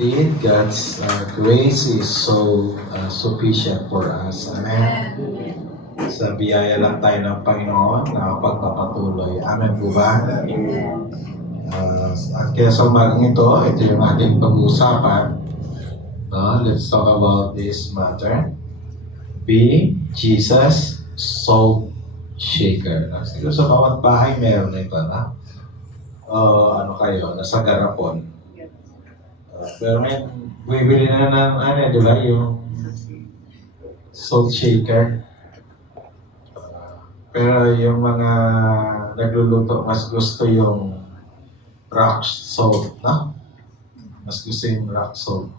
indeed, God's grace is so sufficient for us. Amen. Sa biyaya lang tayo ng Panginoon na pagpapatuloy. Amen po ba? At kaya sa umagang ito yung ating pag-uusapan. Let's talk about this matter. Being Jesus Salt Shaker. Siguro sa bawat bahay meron na ito na. Nasa garapon. Pero ngayon, bibili na ng di ba, yung salt shaker. Pero yung mga nagluluto, mas gusto yung rock salt, no? Mas gusto yung rock salt.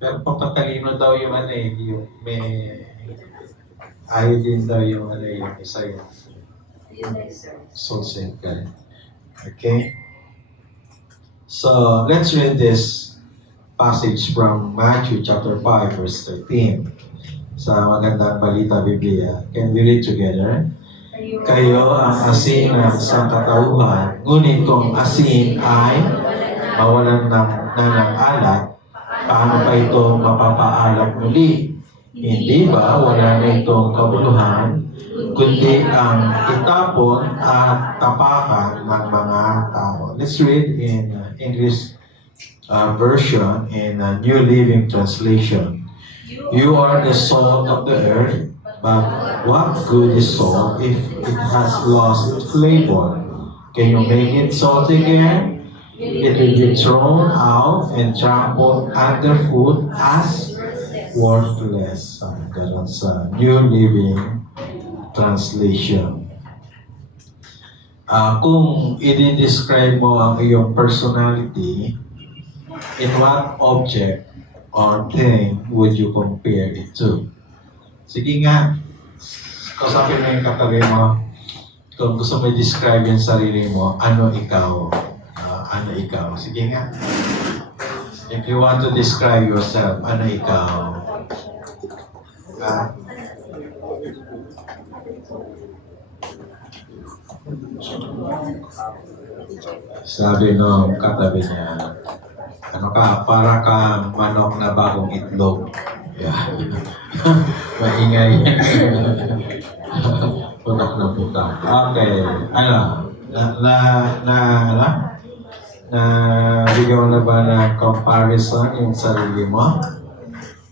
Pero papatalino daw yung yung may iodine daw yung yung isa yung salt shaker. Okay? So, let's read this passage from Matthew chapter 5, verse 13. Sa magandang balita Biblia. Can we read together? Kayo ang asin ng sangkatauhan, ngunit kung asin ay mawalan ng alat, paano pa ito mapapaalat muli? Hindi ba wala na itong kabuluhan, kundi ang itapon at tapakan ng mga tao? Let's read in English version in New Living Translation. You are the salt of the earth, but what good is salt if it has lost its flavor? Can you make it salt again? It will be thrown out and trampled underfoot as worthless. Ganun sa New Living Translation. Kung i-describe mo ang iyong personality, in what object or thing would you compare it to? Sige nga, kausapin mo yung katabi mo. Kung gusto mo i-describe yung sarili mo, ano ikaw? Ano ikaw? Sige nga. If you want to describe yourself, ano ikaw? Sabi nung katabi niya, para kang manok na bagong itlog. Yeah. Maingay. Putok na putok. Okay. Bigyan na ba ng comparison yung sarili mo?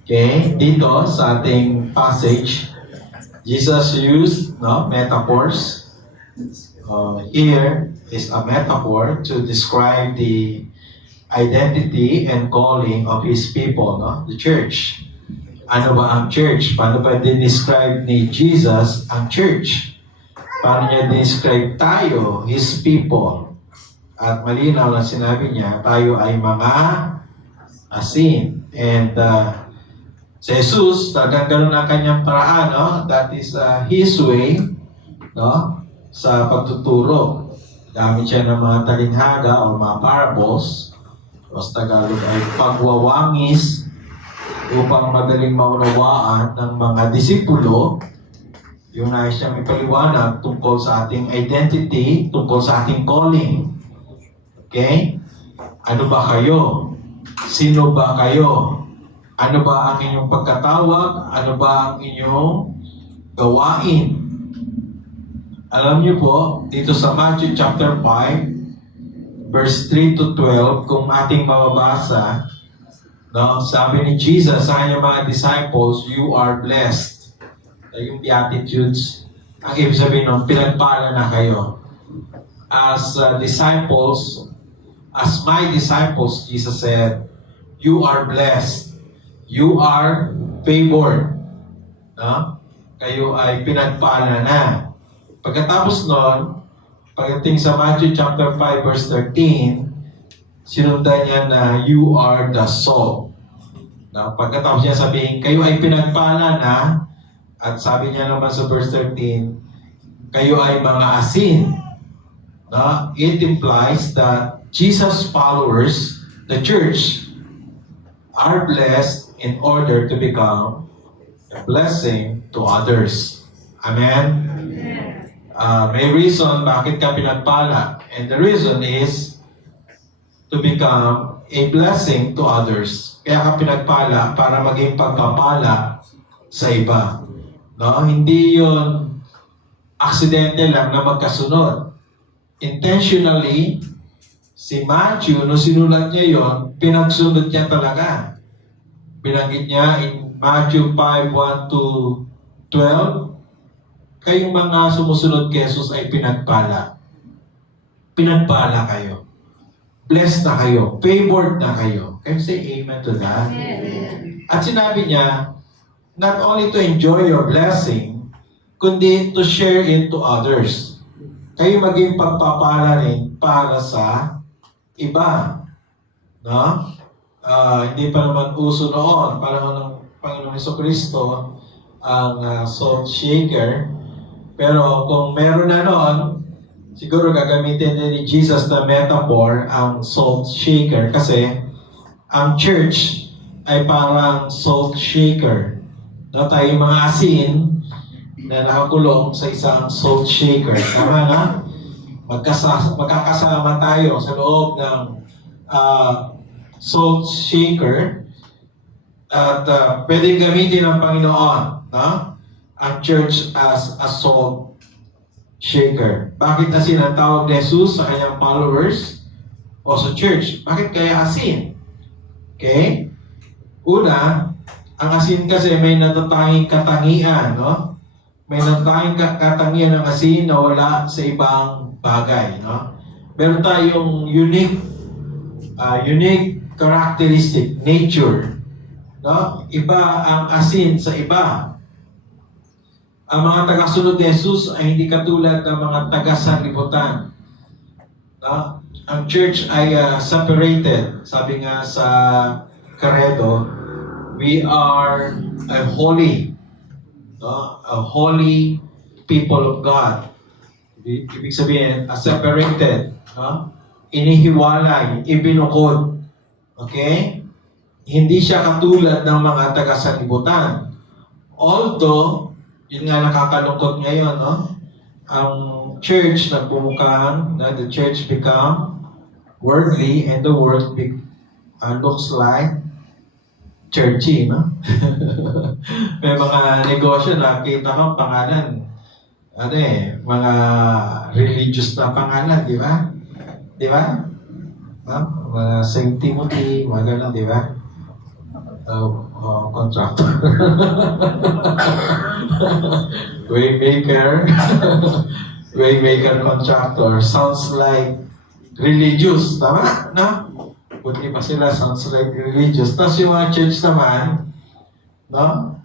Okay. Dito sa ating passage, Jesus used metaphors. Here is a metaphor to describe the identity and calling of His people, the church. Ano ba ang church? Paano ba describe ni Jesus ang church? Paano niya describe tayo, His people? At malinaw na sinabi niya, tayo ay mga asin. And si Jesus, ganoon ang kanyang paraan, that is His way, sa pagtuturo. Gamit siya ng mga talinghaga o mga parables, o sa Tagalog ay pagwawangis upang madaling maunawaan ng mga disipulo yung nais siyang ipaliwanag tungkol sa ating identity, tungkol sa ating calling. Okay? Ano ba kayo? Sino ba kayo? Ano ba ang inyong pagkatawag? Ano ba ang inyong gawain? Alam niyo po, dito sa Matthew chapter 5, verse 3 to 12, kung ating mababasa, sabi ni Jesus sa kanyang mga disciples, you are blessed. Yung Beatitudes, ang ibig sabihin nun, pinagpala na kayo. As disciples, as my disciples, Jesus said, you are blessed. You are favored. Kayo ay pinagpala na. Pagkatapos nun, pagdating sa Matthew chapter 5, verse 13, sinundan niya na you are the salt. Pagkatapos niya sabihin, kayo ay pinagpala na, at sabi niya naman sa verse 13, kayo ay mga asin. It implies that Jesus' followers, the church, are blessed in order to become a blessing to others. Amen? May reason bakit ka pinagpala. And the reason is to become a blessing to others. Kaya ka pinagpala para maging pagpapala sa iba. No? Hindi yon aksidente lang na magkasunod. Intentionally, si Matthew, nung sinulat niya yon, pinagsunod niya talaga. Binanggit niya in Matthew 5:1 to 12, kayong mga sumusunod kay Jesus ay pinagpala. Pinagpala kayo. Blessed na kayo. Favored na kayo. Can you say amen to that? Amen. At sinabi niya, not only to enjoy your blessing, kundi to share it to others. Kayo maging pagpapala rin para sa iba. No? Hindi pa naman uso noon, panahon ng Panginoong Jesucristo, ang salt shaker. Pero kung meron na noon, siguro gagamitin din ni Jesus na metaphor ang salt shaker kasi ang church ay parang salt shaker. No, tayo mga asin na nakakulong sa isang salt shaker. Tama na? Magkakasama tayo sa loob ng salt shaker at pwedeng gamitin ng Panginoon, no? Ang church as a salt shaker. Bakit asin ang tawag ni Jesus sa kanyang followers o sa church? Bakit kaya asin? Okay? Una, ang asin kasi may natatanging katangian, no? May natatanging katangian ng asin na wala sa ibang bagay, no? Meron tayong unique characteristic, nature, no? Iba ang asin sa iba. Ang mga tagasunod ni Jesus ay hindi katulad ng mga taga-sanlibutan. No? Ang church ay separated. Sabi nga sa Credo, we are a holy, no? A holy people of God. Ibig sabihin, separated, no? Inihiwalay, ibinukod. Okay? Hindi siya katulad ng mga taga-sanlibutan. Although, yun nga nakakalungkot ngayon, no? Ang church nagbumukhang, the church become worldly and the world looks like churchy, no? May mga negosyo na kita ko pangalan, mga religious na pangalan, di ba? Di ba? No? Mga St. Timothy, mga gano'n, di ba? Contractor. Waymaker. Waymaker contractor. Sounds like religious. Tama? No? Buti pa sila, sounds like religious. Tapos yung mga church naman, no?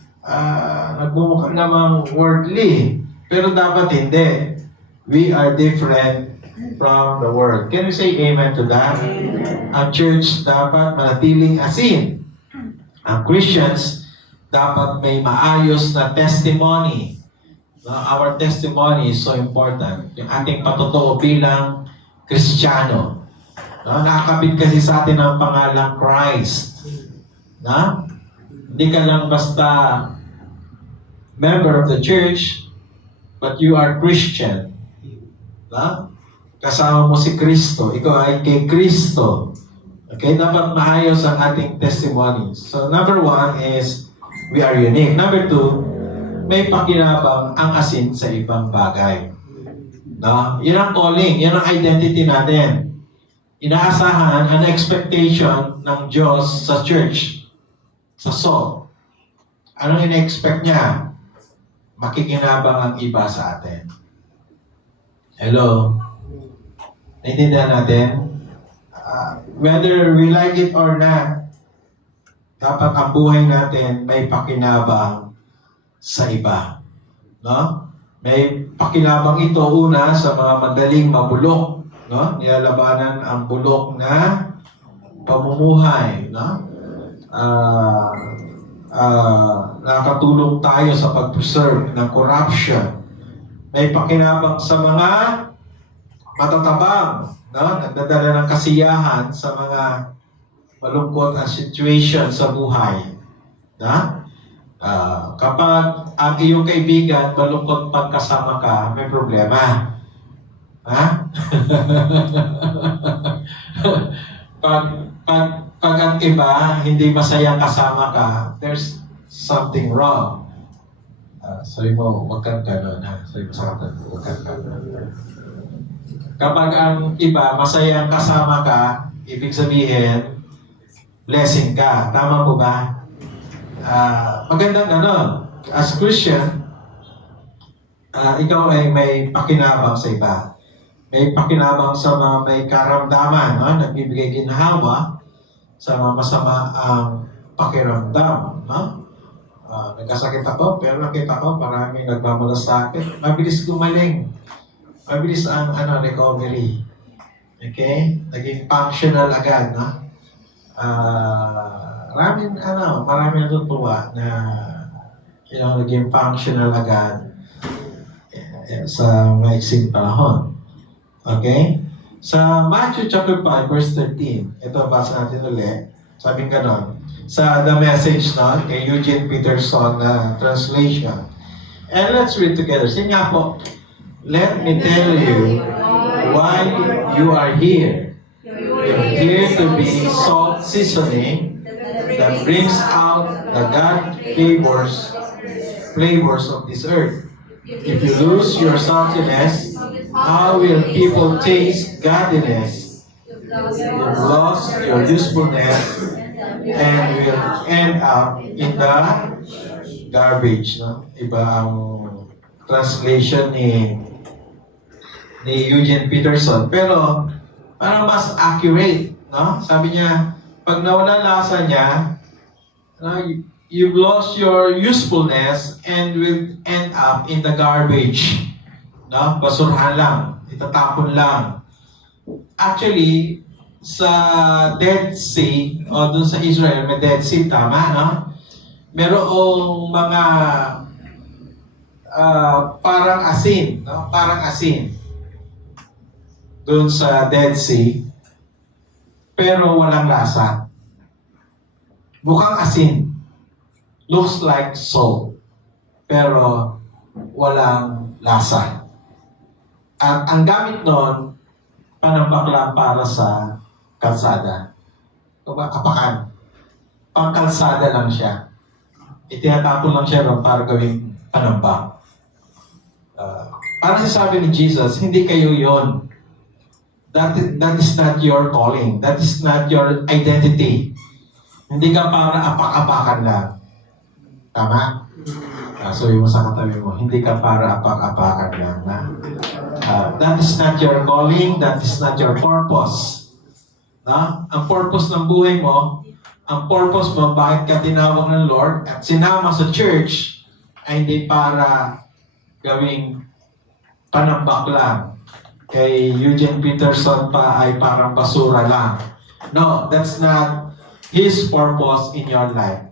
Nagbumukha namang worldly. Pero dapat hindi. We are different from the world. Can you say amen to that? Ang church dapat manatiling asin. Ang Christians, dapat may maayos na testimony. No? Our testimony is so important. Yung ating patotoo bilang Kristiyano. No? Nakakabit kasi sa atin ang pangalang Christ. No? Hindi ka lang basta member of the church, but you are Christian. No? Kasama mo si Kristo. Ikaw ay kay Kristo. Okay, dapat maayos ang ating testimony. So, number 1 is, we are unique. Number 2, may pakinabang ang asin sa ibang bagay. No? Yan ang calling, yan ang identity natin. Inaasahan ang expectation ng Diyos sa church, sa soul. Anong ina-expect niya? Makikinabang ang iba sa atin. Hello? Naintindihan natin? Whether we like it or not, dapat ang buhay natin may pakinabang sa iba. No? May pakinabang ito una sa mga madaling mabulok. No? Nilalabanan ang bulok na pamumuhay. No? Nakatulong tayo sa pag-preserve ng corruption. May pakinabang sa mga matatabang. No? Nagdadala ng kasiyahan sa mga malungkot na situation sa buhay. No? Kapag ang iyong kaibigan malungkot pagkasama ka, may problema. Ha? pag ang iba hindi masayang kasama ka, there's something wrong. Sabi mo, huwag kang gano'n. Sabi mo sa kapatid, huwag kang gano'n. Kapag ang iba masayang kasama ka, ibig sabihin, blessing ka. Tama po ba? Magandang gano'n. As Christian, ikaw ay may pakinabang sa iba. May pakinabang sa mga may karamdaman, no? Nagbibigay ginhawa sa mga masama ang pakiramdam. No? Nagkasakit ako, pero nakita ko maraming nagmamalasakit. Mabilis gumaling. Mabilis ang recovery. Okay? Naging functional agad. No? Maraming natutuwa na naging functional agad sa maiksing panahon. Okay? Sa Matthew chapter 5, verse 13, ito basa natin ulit. Sabing ganon. Sa The Message, no? Kay Eugene Peterson na translation. And let's read together. Sige nga po. Let me tell you why you are here. You're here to be salt seasoning that brings out the God flavors of this earth. If you lose your saltiness, how will people taste godliness? You've lost your usefulness and will end up in the garbage. No? Iba ang translation ni Eugene Peterson. Pero parang mas accurate. No? Sabi niya, pag nawala lasa niya, you've lost your usefulness and will end up in the garbage. No? Basurahan lang. Itatapon lang. Actually, sa Dead Sea, o dun sa Israel, may Dead Sea, tama, no? Merong mga parang asin, no? Parang asin. Dun sa Dead Sea, pero walang lasa. Mukhang asin. Looks like salt, pero walang lasa. At ang gamit nun, panambak para sa kalsada. Apakan. Pangkalsada lang siya. Itinatapon lang siya para gawing panambak. Parang sabi ni Jesus, hindi kayo yon. That is not your calling. That is not your identity. Hindi ka para apak-apakan lang. Tama? So yung sa katabi mo, hindi ka para apak-apakan lang. That is not your calling. That is not your purpose. Ang purpose ng buhay mo, ang purpose mo, bakit ka tinawag ng Lord at sinama sa church, ay hindi para gawing panambak lang. Kay Eugene Peterson pa ay parang basura lang. No, that's not His purpose in your life.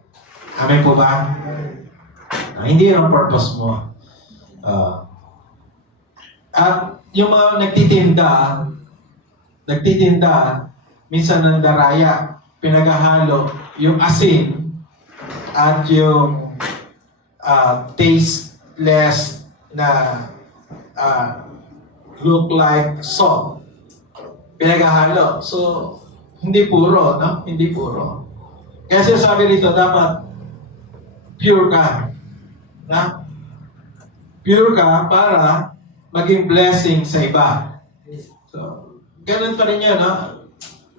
Amen po ba? Hindi yun ang purpose mo. At yung mga nagtitinda, minsan ng daraya, pinaghahalo yung asin at yung tasteless na look like salt. Pinaghahalo. So, hindi puro, no? Hindi puro. Kaya sinasabi rito, dapat pure ka. Na? Pure ka para maging blessing sa iba. So, ganun pa rin yun, no?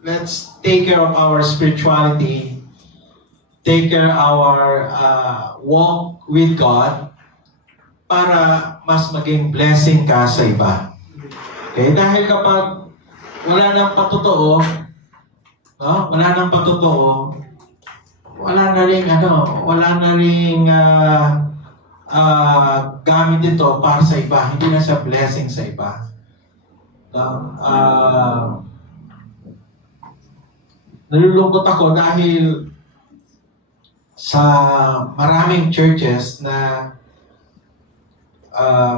Let's take care of our spirituality, take care of our walk with God para mas maging blessing ka sa iba. Okay? Dahil kapag wala nang patotoo, no? Wala na ring gamit dito para sa iba. Hindi na siya blessing sa iba. No? Nalulungkot ako dahil sa maraming churches na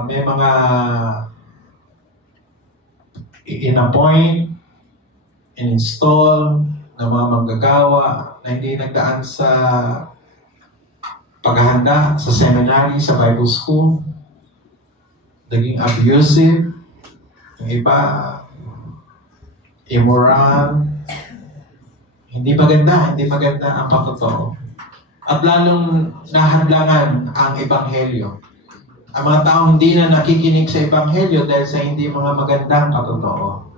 may mga in-appoint, in-install na mga manggagawa na hindi nagdaan sa paghahanda sa seminary, sa Bible school. Naging abusive. Yung iba, immoral. Hindi maganda ang pagtotoo. At lalong nahadlangan ang ebanghelyo. Ang mga taong hindi na nakikinig sa ebanghelyo dahil sa hindi mga magandang patotoo.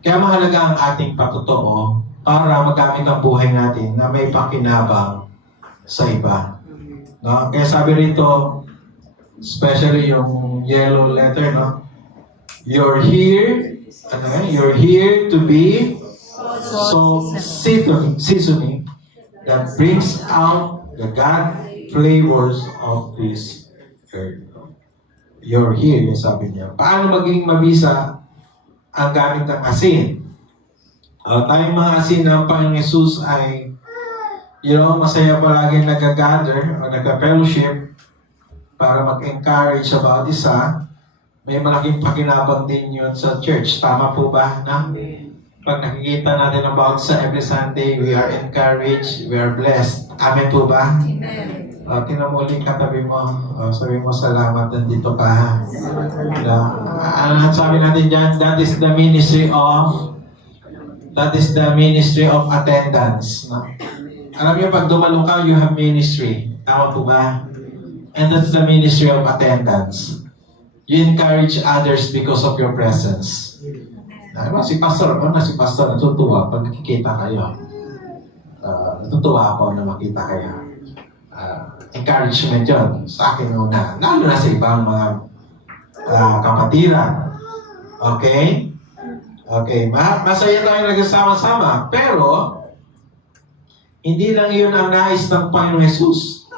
Kaya mahalaga ang ating patotoo para magamit ang buhay natin na may pakinabang sa iba. No? Kaya sabi rito, especially yung yellow letter, no? You're here to be salt seasoning that brings out the God flavors of this earth. You're here, yung sabi niya. Paano maging mabisa ang gamit ng asin? Tayong mga asin ng Panginoong Jesus ay, masaya palagi nag-gather o nag-fellowship para mag-encourage about isa. May malaking pakinabang din yun sa church. Tama po ba? Na? Pag nakikita natin about sa every Sunday, we are encouraged, we are blessed. Amen po ba? Amen. Tingnan mo ulit katabi mo. Sabi mo, salamat, nandito ka. Ano sabi natin dyan? That is the ministry of attendance. No? Alam niyo, pag dumalo ka, you have ministry. Tama po ba? And that's the ministry of attendance. You encourage others because of your presence. Si Pastor, natutuwa pag nakikita kayo. Natutuwa ako na makita kayo. Encouragement yun sa akin una. Lalo na sa ibang mga kapatiran. Okay? Okay, masaya tayo nagsama-sama. Pero, hindi lang yun ang nais ng Panginoong Jesus.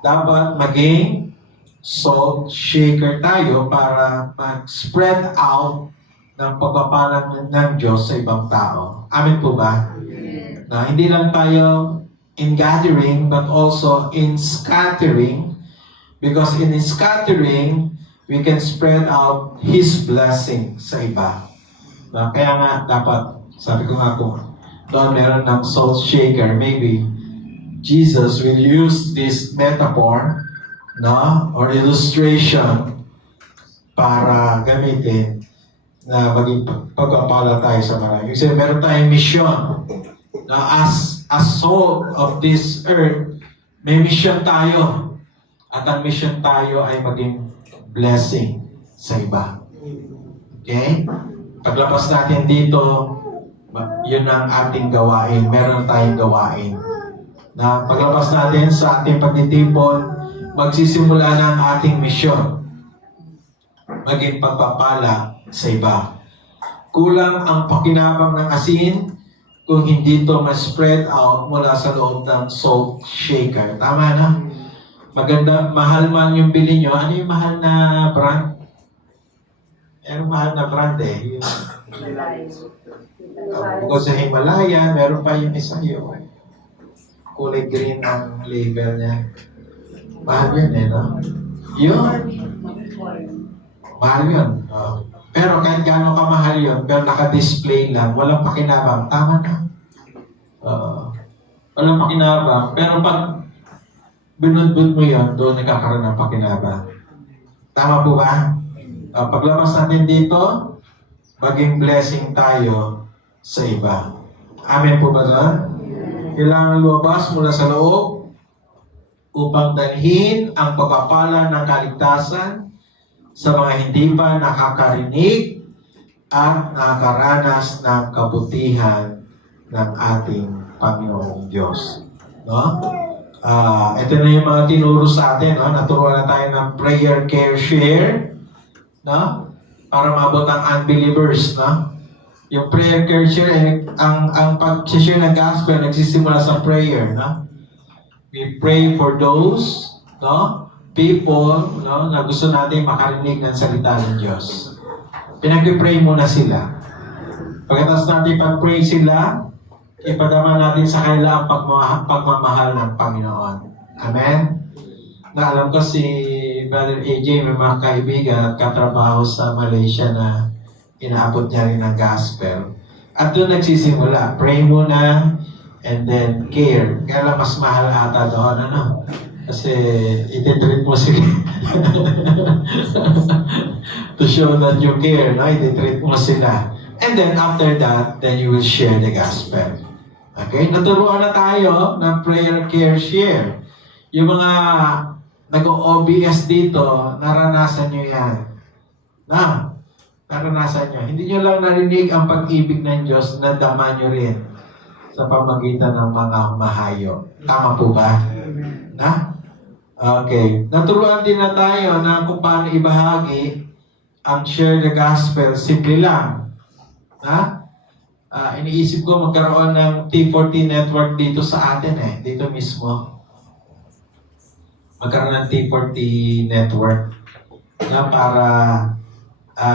Dapat maging salt shaker tayo para mag-spread out ng pagpapalang ng Diyos sa ibang tao. Amen po ba? Na hindi lang tayo in gathering, but also in scattering. Because in scattering, we can spread out His blessing sa iba. Kaya nga, dapat, sabi ko nga kung doon meron ng salt shaker, maybe Jesus will use this metaphor, no, or illustration para gamitin na maging pagpapala tayo sa marami. Kasi meron tayong mission na as salt of this earth, may mission tayo. At ang mission tayo ay maging blessing sa iba. Okay? Paglabas natin dito, yun ang ating gawain. Meron tayong gawain. Na paglabas natin sa ating pagtitipon, magsisimula na ang ating misyon. Maging pagpapala sa iba. Kulang ang pakinabang ng asin kung hindi ito ma-spread out mula sa loob ng salt shaker. Tama na? Maganda, mahal man yung bili nyo. Ano yung mahal na brand? Mahal na brand eh. Bukod sa Himalaya, meron pa yung isa yung kulay green ang label niya. Mahal yun eh, no? Yun. Mahal yun. Pero kahit gaano kamahal yun, pero naka-display lang, walang pakinabang. Tama na. Walang pakinabang. Pero pag binudbud mo yun, doon nagkakaroon ng pakinabang. Tama po ba? Paglabas natin dito, maging blessing tayo sa iba. Amen po ba doon? Kailangan lumabas mula sa loob upang dalhin ang pagpapala ng kaligtasan sa mga hindi pa nakakarinig at nakakaranas ng kabutihan ng ating Panginoong Diyos. No? Ito na yung mga tinuro sa atin. No? Naturuan na tayo ng prayer, care, share. No? Para maabot ang unbelievers. No? Yung prayer, care, share, ang pag-share ng gospel nagsisimula sa prayer. No? We pray for those, no? People, no, na gusto natin makarinig ng salita ng Diyos. Pinag-pray muna sila. Pagkatapos natin pag-pray sila, ipadama natin sa kanila ang pagmamahal ng Panginoon. Amen? Na alam ko si Brother AJ, may mga kaibigan at katrabaho sa Malaysia na inaabot niya rin ng gospel. At doon nagsisimula. Pray muna, and then care. Kaya lang mas mahal ata doon, ano? Kasi ititreat mo sila. To show that you care, no? Ititreat mo sila. And then after that, then you will share the gospel. Okay? Naturuan na tayo ng prayer, care, share. Yung mga nag-OBS dito, naranasan nyo yan. Naranasan nyo. Hindi nyo lang narinig ang pag-ibig ng Diyos, nadama nyo rin sa pamagitan ng mga humahayo. Tama po ba? Okay. Naturuan din na tayo na kung paano ibahagi ang share the gospel. Simple lang. Iniisip ko magkaroon ng T40 network dito sa atin dito mismo. Magkaroon ng T40 network na para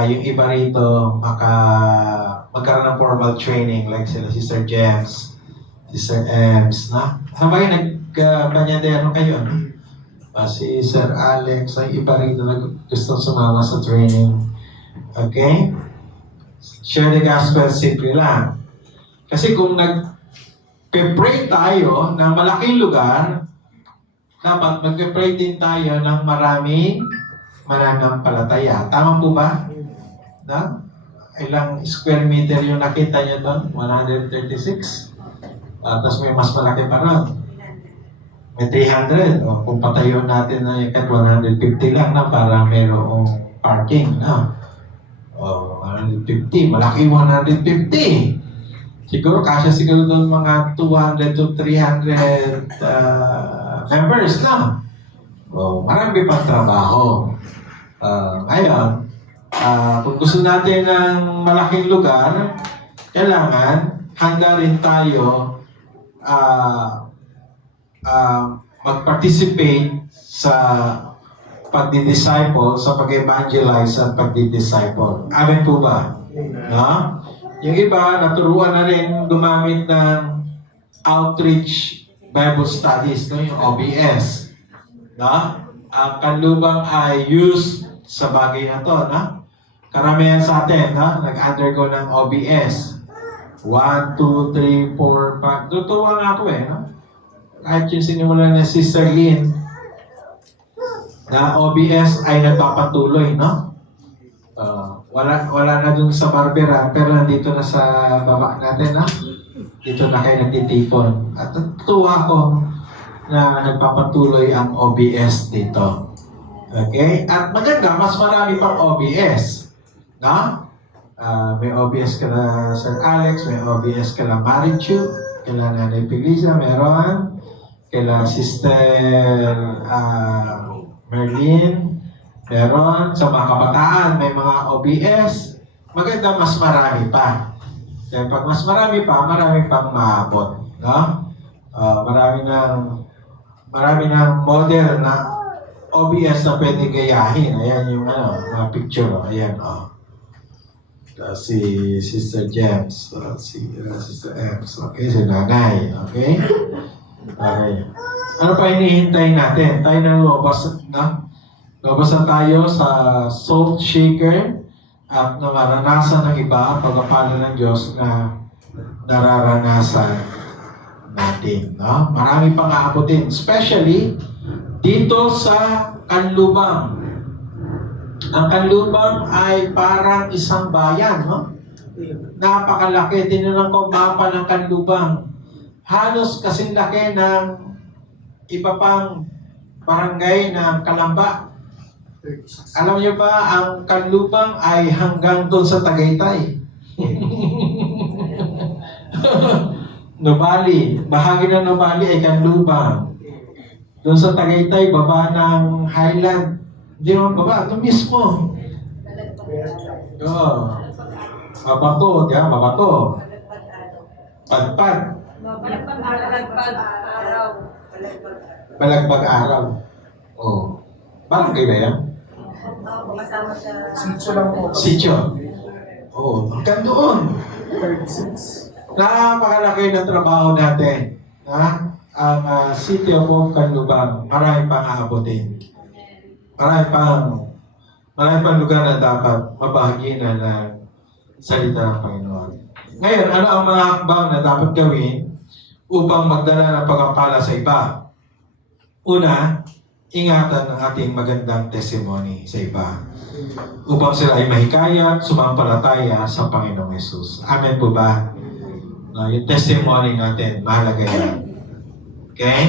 yung iba rito magkaroon ng formal training like sila Sister James, Sister Ems, sabay nagkabanyadero kayo, si Sir Alex, ay iba rito na gusto sumama sa training. Okay? Share the gospel, simple lang. Kasi kung nag-pray tayo ng malaking lugar, dapat mag-pray din tayo ng maraming mananampalataya. Tama po ba? Ilang square meter yung nakita niyo doon? 136? Tapos may mas malaki pa ron. May 300. Kung patayo natin na yung 150 lang para mayroong parking. 150. Malaki 150. Siguro, kasya siguro doon mga 200 to 300 members na. Marami pang trabaho. Ngayon, kung gusto natin ng malaking lugar, kailangan handa rin tayo mag-participate sa pagdi-disciple, sa pag-evangelize at pagdi-disciple. Amen po ba? Yung iba, naturuan na rin gumamit ng outreach Bible studies, yung OBS. Ang kanlubang ay used sa bagay na to. Karamihan sa atin, nag-undergo ng OBS. 1, 2, 3, 4, 5. Tuturuan nga ako Kahit yung sinimulan na Sister Lynn, na OBS ay nagpapatuloy, wala na dun sa Barbera, pero nandito na sa baba natin, dito na kayo nagtitipon. At tuwa ko na nagpapatuloy ang OBS dito. Okay? At maganda, mas marami pang OBS. May OBS ka na Sir Alex, may OBS ka na Marichu, kala Nanay Piliza, meron. Kala Sister Merlin, meron. Sa mga kabataan, may mga OBS. Maganda, mas marami pa. Kaya pag mas marami pang maabot. Marami ng model na OBS na pwede gayahin. Ayan yung mga picture. Ayan, si Sister James, si Sister Ems, okay, si Nanay, okay? Okay. Ano pa hinihintay natin? Tayo na lumabas na tayo sa salt shaker at na maranasan ng iba ang pagpapala ng Diyos na nararanasan natin. Marami pang aabutin, especially dito sa kanlubang. Ang kanlubang ay parang isang bayan, Napakalaki. Tinanong ko mapa ng kanlubang. Halos kasing laki ng iba pang barangay ng Kalamba. Alam niyo ba, ang kanlubang ay hanggang doon sa Tagaytay. Nubali. Bahagi ng Nubali ay kanlubang. Doon sa Tagaytay, baba ng Highland. Hindi naman baba, ito mismo. Mabato, mabato. Padpad. Balagbag araw. Barangay ba yan? Sityo lang po. Sityo. Hanggang doon. Napakalaki ng trabaho natin. Ang City of Hope Kanlubang, marami pang aabutin. Marami pang lugar na dapat mabahagi na ng salita ng Panginoon. Ngayon, ano ang mga hakbang na dapat gawin upang magdala ng pagpapala sa iba? Una, ingatan ang ating magandang testimony sa iba upang sila ay mahikayat, sumampalataya sa Panginoong Yesus. Amen po ba? No, yung testimony natin, mahalaga yan. Okay?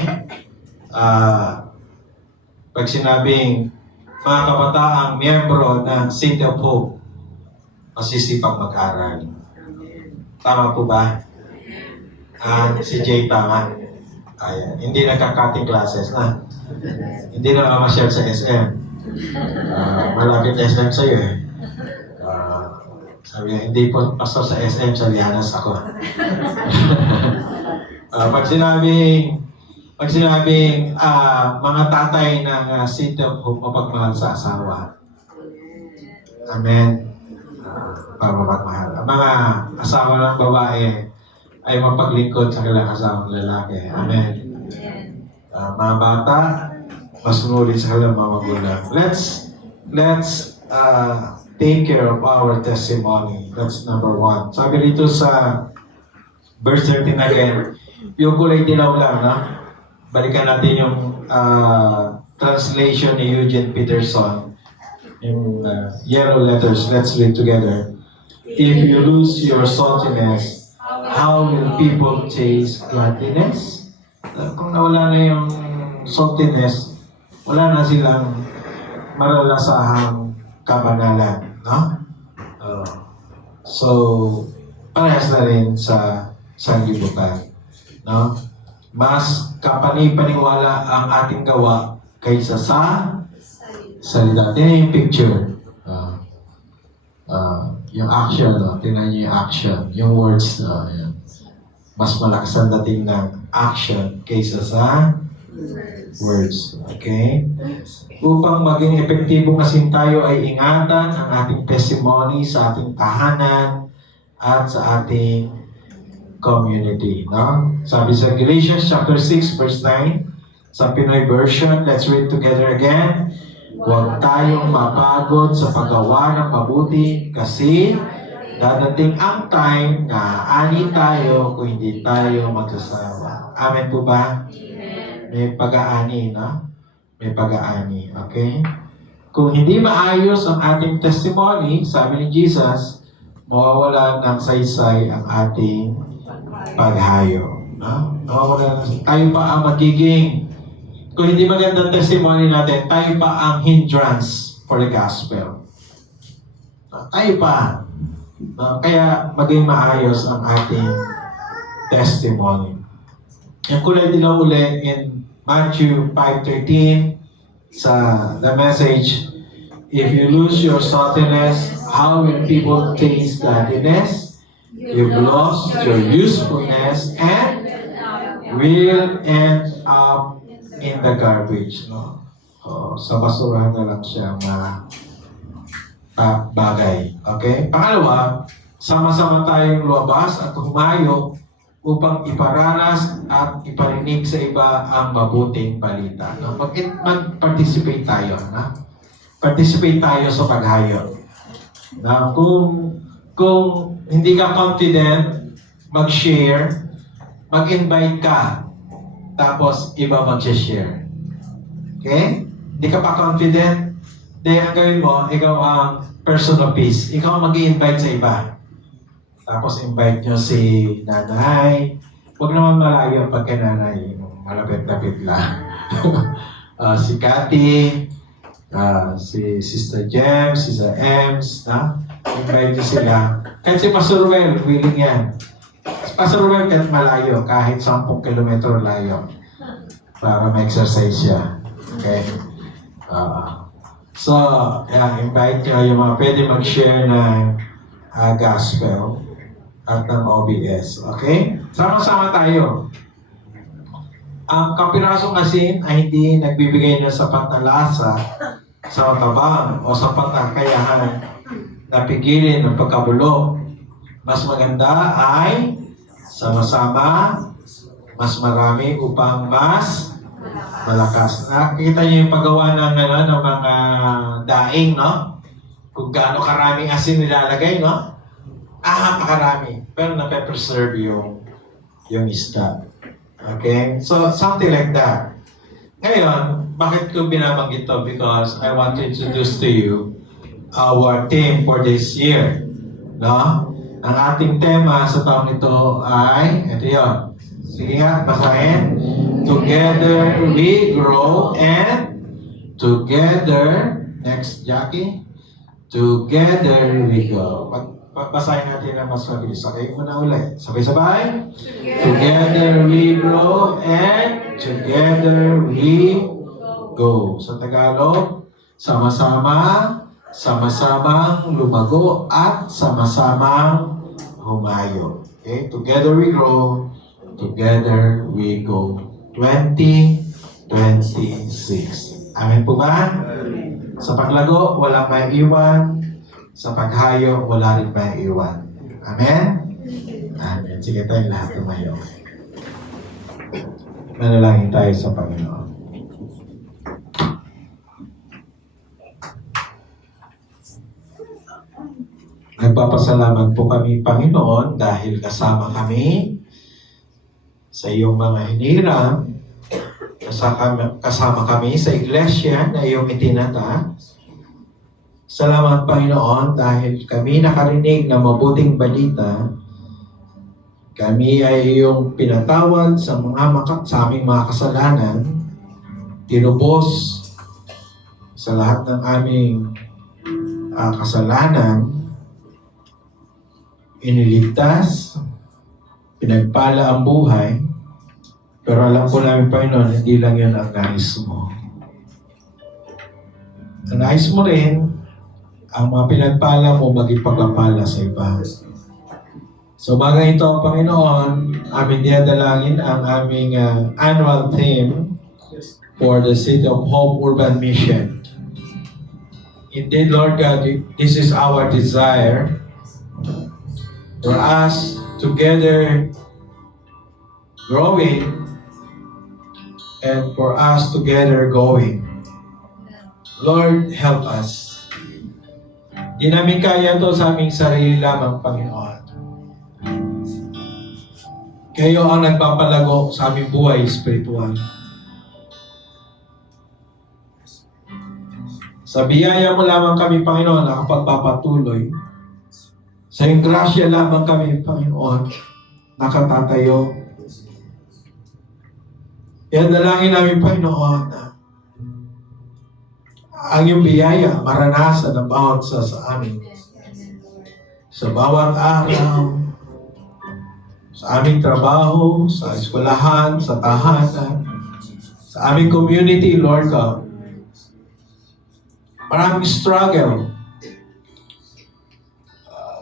Pag sinabing mga kabataang miyembro ng City of Hope, masisipag mag-aral. Tama po ba? Si Jay tama. Ayan. Hindi nagka-cutting classes na. Hindi na mamasyal sa SM. Malapit SM sa'yo eh. Sabi niya, hindi po pastor sa SM, sa Lianas ako. Pag sinabing mga tatay ng City of Hope mapagmahal sa asawa. Amen. Pagmamahal. Ang mga asawa ng babae ay mapaglingkod sa kanilang asawang lalaki. Amen. Mga bata, masunulit sa kanilang mga magulang. Let's take care of our testimony. That's number 1. Sabi dito sa verse 13 again, yung kulay dilaw lang, no? Balikan natin yung translation ni Eugene Peterson. Yung yellow letters. Let's read together. If you lose your saltiness, how will people taste godliness? Kung nawala na yung saltiness, wala na silang malalasahang kabanalan. No? So, parehas na rin sa sanglibutan. No? Mas kapani-paniwala ang ating gawa kaysa sa salita. Tingnan yung picture. Yung action, no? Tingnan nyo yung action. Yung words, no? Ayan. Mas malakas ang dating ng action kaysa sa words. Okay? Upang maging epektibong asin tayo ay ingatan ang ating testimony sa ating tahanan at sa ating community. No? Sabi sa Galatians chapter 6 verse 9 sa Pinoy version, let's read together again. Huwag tayong mapagod sa paggawa ng mabuti kasi dadating ang time na ani tayo kung hindi tayo magsasawa. Amen po ba? May pag-aani, no? May pag-aani, okay? Kung hindi maayos ang ating testimony, sabi ni Jesus, mawawala ng saysay ang ating paghayo. No? Mawawala ng tayo pa ang magiging, kung hindi maganda ang testimony natin, tayo pa ang hindrance for the gospel. Tayo pa. Kaya maging maayos ang ating testimony. Yung kulay dilaw uli in Matthew 5:13 sa the message, if you lose your saltiness, how will people taste godliness? You've lost your usefulness and will end up in the garbage. No? Sa basurahan na lang siya bagay. Okay? Pangalawa, sama-sama tayong lumabas at humayo upang iparanas at iparinig sa iba ang mabuting balita. No? Mag-participate tayo. Na? Participate tayo sa paghayo. Na kung hindi ka confident, mag-share, mag-invite ka, tapos iba mag-share. Okay? Hindi ka pa confident, then ang gawin mo, ikaw ang person of peace. Ikaw ang mag-i-invite sa iba. Tapos invite nyo si nanay. Huwag naman malayo pagka nanay. Malapit-lapit lang. Si Cathy, si Sister James, si Sister Ems, na? Invite nyo sila. Kahit si Pastor Ruel, willing yan. Pastor Ruel, kahit malayo, kahit 10 kilometro layo. Para ma-exercise siya. Okay? So, invite nyo yung mga pwede mag-share ng gospel at ng OBS. Okay? Sama-sama tayo. Ang kapirasong asin ay hindi nagbibigay ng sapat na lasa sa matabang o sapat na kakayahan na pigilin ng pagkabulok. Mas maganda ay sama-sama, mas marami upang mas malakas. Nakikita niyo yung paggawa ng mga daing, no? Kung gaano karaming asin nilalagay, no? Napakarami. Pero nape-preserve yung isda. Okay? So, something like that. Ngayon, bakit ko binabanggit to? Because I want to introduce to you our theme for this year. No? Ang ating tema sa taong ito ay, ito yun. Sige nga, basahin. Together we grow and together, next Jackie, together we go. Basahin natin na mas mabilis. Okay, muna ulit. Sabay-sabay. Together we grow and together we go. Sa Tagalog, sama-sama, sama-samang lumago at sama-samang humayo. Okay? Together we grow, together we go. 2026. Amen po ba? Sa paglago, walang may iwan. Sa paghayo, wala rin may iwan. Amen? Amen. Sige tayong lahat tumayo. Manalangin tayo sa Panginoon. Nagpapasalamat po kami, Panginoon, dahil kasama kami sa iyong mga hinirang, kasama kami sa iglesia na iyong itinata. Salamat, Panginoon, dahil kami nakarinig ng mabuting balita. Kami ay iyong pinatawad sa aming mga kasalanan, tinubos sa lahat ng aming kasalanan, iniligtas, pinagpala ang buhay, pero alam ko namin, Panginoon, hindi lang yun ang nais mo. Ang nais mo rin, ang mga pinagpala mo maging pagpapala sa iba. So, bagay ito, Panginoon, aming dinadalangin ang aming annual theme for the City of Hope Urban Mission. Indeed, Lord God, this is our desire for us together growing and for us together going. Lord, help us. Di namin kaya to sa aming sarili lamang, Panginoon. Kayo ang nagpapalago sa aming buhay espiritual. Sa biyaya mo lamang kami, Panginoon, nakapagpapatuloy. Sa iyong grasya lamang kami, Panginoon, nakatatayo. Kaya dalangin namin, Panginoon, na ang iyong biyaya maranasan ng bawat sa amin. Sa bawat araw, sa aming trabaho, sa eskwelahan, sa tahanan, sa aming community, Lord God. Maraming struggle.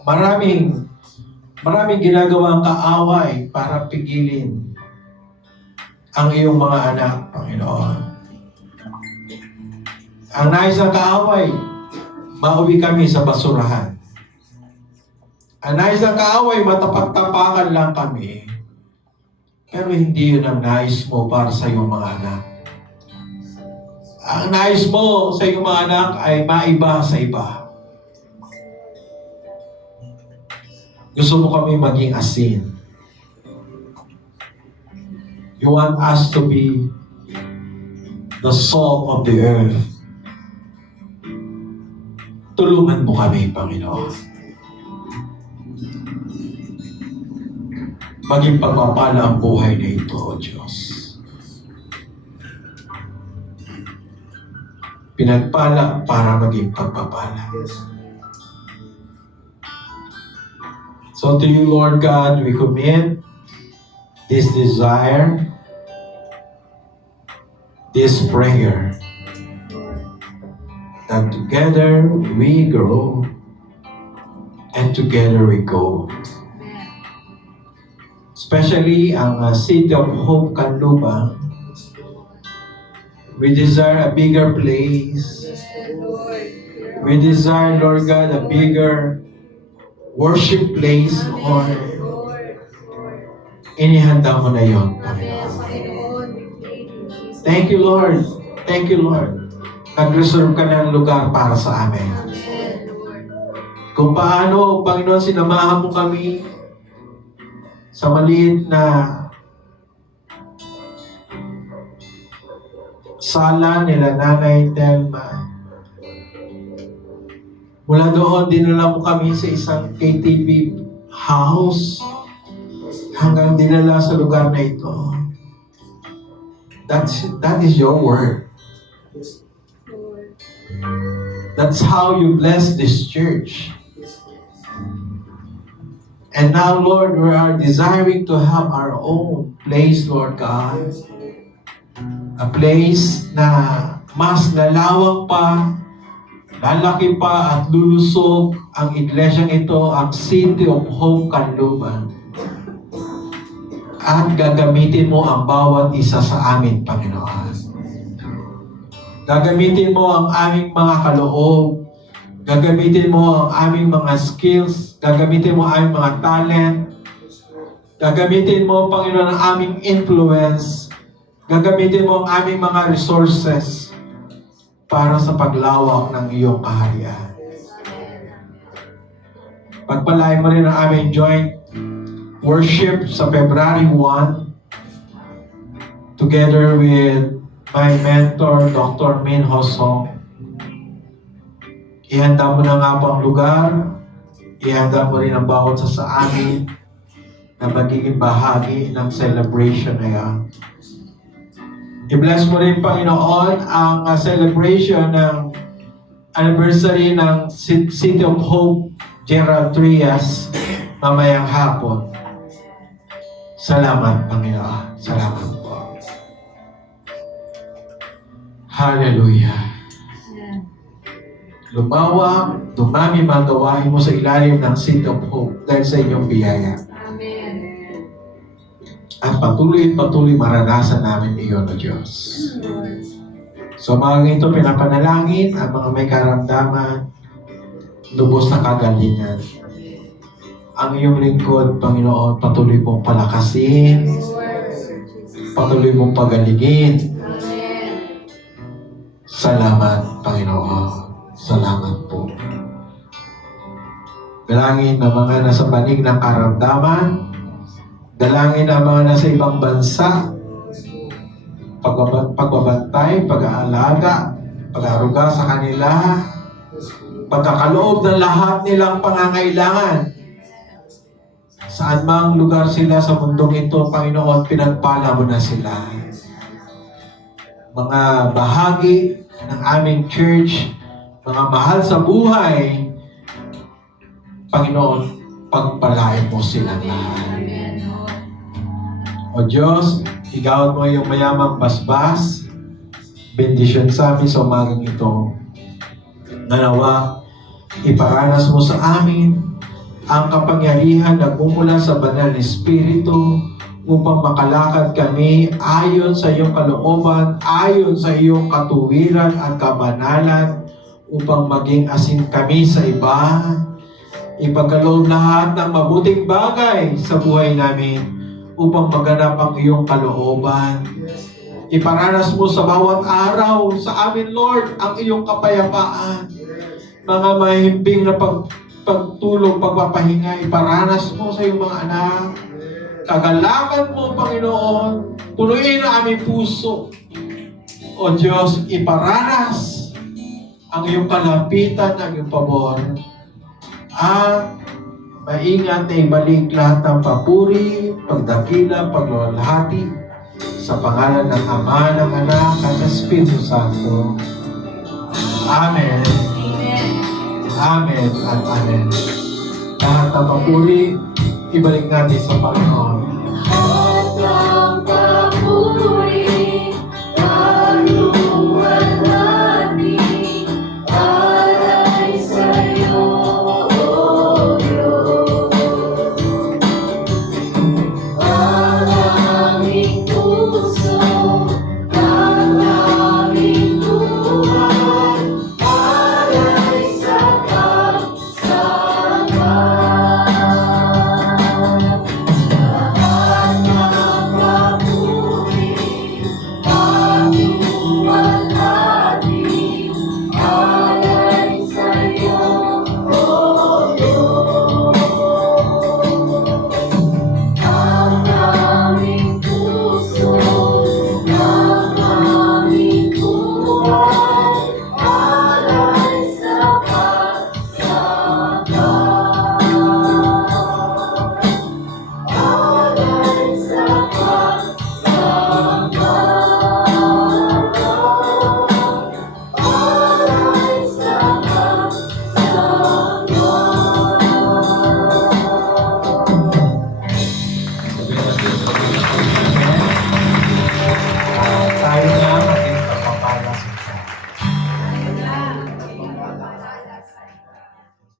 Maraming ginagawang kaaway para pigilin ang iyong mga anak, Panginoon. Ang nais ng kaaway, mauwi kami sa basurahan. Ang nais ng kaaway, matapat-tapakan lang kami. Pero hindi yun ang nais mo para sa iyong mga anak. Ang nais mo sa iyong mga anak ay maiba sa iba. Gusto mo kami maging asin. You want us to be the salt of the earth. Tulungan mo kami, Panginoon. Maging pagpapala ang buhay na ito, O Diyos. Pinagpala para maging pagpapala. So to you, Lord God, we commit this desire, this prayer, that together we grow and together we go. Especially ang City of Hope, Canlupa, we desire a bigger place. We desire, Lord God, a bigger worship place, Lord. Inihanda mo na yun, Panginoon. Thank you, Lord. Thank you, Lord. Nag-reserve ka ng lugar para sa amin. Kung paano, Panginoon, sinamahan mo kami sa maliit na sala nila Nanay Telma. Mula doon, dinala mo kami sa isang KTV house hanggang dinala sa lugar na ito. That is your word. That's how you bless this church. And now, Lord, we are desiring to have our own place, Lord God. A place na mas lalawak pa, lalaki pa at lulusog ang iglesyang ito, ang City of Hope Canluban. At gagamitin mo ang bawat isa sa amin, Panginoon. Gagamitin mo ang aming mga kaloob. Gagamitin mo ang aming mga skills. Gagamitin mo ang aming mga talent. Gagamitin mo, Panginoon, ang aming influence. Gagamitin mo ang aming mga resources para sa paglawak ng iyong kaharian. Pagpalain mo rin ang aming joint worship sa February 1 together with my mentor, Dr. Min Ho Song. Ihanda mo na nga po ang lugar. Ihanda mo rin ang bawat sa amin na magiging bahagi ng celebration na yan. I-bless mo rin, Panginoon, ang celebration ng anniversary ng City of Hope Gerald Trias mamayang hapon. Salamat, Panginoon. Salamat po. Hallelujah. Lumawak, dumami mga gawain mo sa ilalim ng City of Hope dahil sa inyong biyaya. Amen. At patuloy maranasan namin iyon, O Diyos. So mga ito, pinapanalangin ang mga may karamdaman, lubos na kagalingan. Ang iyong lingkod, Panginoon, patuloy mong palakasin, patuloy mong pagalingin. Salamat, Panginoon. Salamat po. Dalangin ang mga nasa banig ng karamdaman, dalangin ang mga nasa ibang bansa, pagbabantay, pag-aalaga, pag-aruga sa kanila, pagkakaloob ng lahat nilang pangangailangan. Saan mang lugar sila sa mundong ito, Panginoon, pinagpala mo na sila. Mga bahagi ng aming church, mga mahal sa buhay, Panginoon, pagpalain mo sila lahat. O Diyos, igawad mo yung mayamang basbas, bendisyon sa amin sa umagang ito. Nanawa, iparanas mo sa amin ang kapangyarihan na bumula sa banal na Espiritu upang makalakad kami ayon sa iyong kalooban, ayon sa iyong katuwiran at kabanalan, upang maging asin kami sa iba, ipagkaloob lahat ng mabuting bagay sa buhay namin upang maganap ang iyong kalooban. Iparanas mo sa bawat araw sa amin, Lord, ang iyong kapayapaan. Mga mahimbing na pagtulog, pagpapahinga, iparanas mo sa iyong mga anak. Kagalakan mo, Panginoon, punuin ang aming puso. O Diyos, iparanas ang iyong kalapitan, ang iyong pabor. At maingat na ibalik lahat ng papuri, pagdakila, pagluwalhati sa pangalan ng Ama, ng Anak, at ng Espiritu Santo. Amen. Amen at Amen. Lahat ng papuri, ibalik natin sa Panginoon.